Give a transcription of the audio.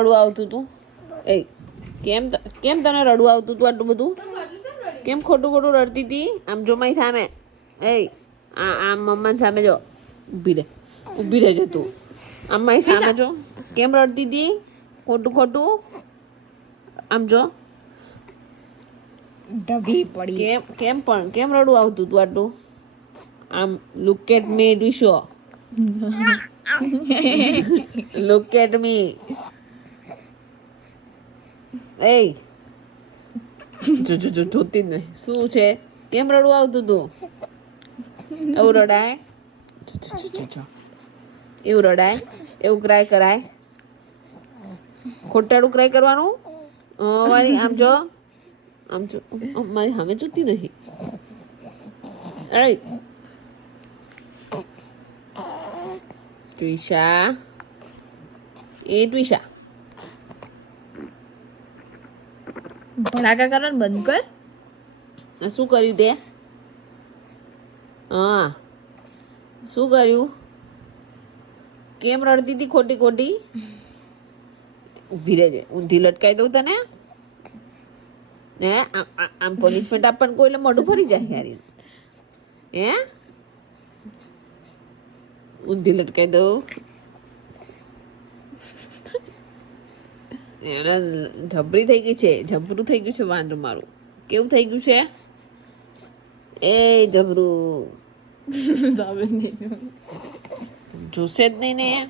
રડવું આવતું તું એ કેમ તને રડવું આવતું તું આટલું બધું કેમ ખોટું ખોટું રડતી હતી આમ જો મારી સામે એ આમ મમ્માની સામે જો ઊભી રહેજે તું આમ મારી સામે જો કેમ રડતી હતી ખોટું ખોટું આમ જો ઢબી પડી કેમ રડવું આવતું તું આટલું આમ લુક એટ મી ડીશો લુક એટ મી એ જો જોતી જ નહીં શું છે કેમ રડવું આવતું તું એવું રડાય એવું રડાય એવું ક્રાય કરાય ખોટાડું ક્રાય કરવાનું મારી આમ જો મારી સામે જોતી નહીં ટ્વિશા ટ્વિશા ભડાકા કરવાનું બંધ કર. શું કર્યું તે હા શું કર્યું કેમ રડતી હતી ખોટી ખોટી ઊભી રહેજે ઊંધી લટકાઈ દઉં તને હે આમ પનિશમેન્ટ આપણને કોઈ એટલે મોઢું ફરી જાય યાર હે ઊંધી લટકાઈ દઉં એને જબરી થઈ ગઈ છે જબરું થઈ ગયું છે વાંદરું મારું કેવું થઈ ગયું છે એ જબરું જોશે જ નહીં ને